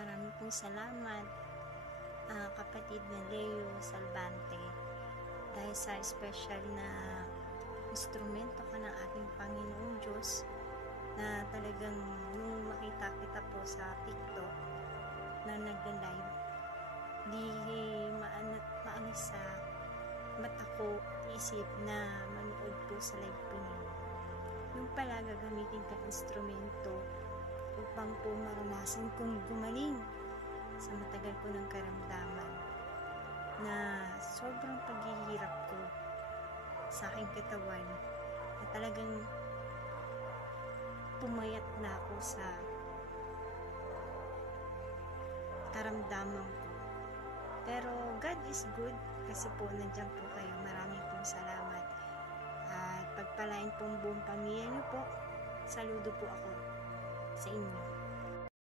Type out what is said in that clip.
Maraming pong salamat, kapatid na Leo Salvante, dahil sa special na instrumento ka ng ating Panginoong Diyos, na talagang nung makita kita po sa TikTok na nagla-live, di maalis sa mata ko isip na manood po sa live po ninyo. Yung pala gagamitin ka instrumento upang po maranasan kong gumaling sa matagal ko ng karamdaman na sobrang paghihirap ko sa aking katawan, na talagang pumayat na ako sa karamdaman ko. Pero God is good, kasi po nandiyan po kayo. Maraming pong salamat at pagpalain pong buong pamilya niyo po. Saludo po ako sa inyo.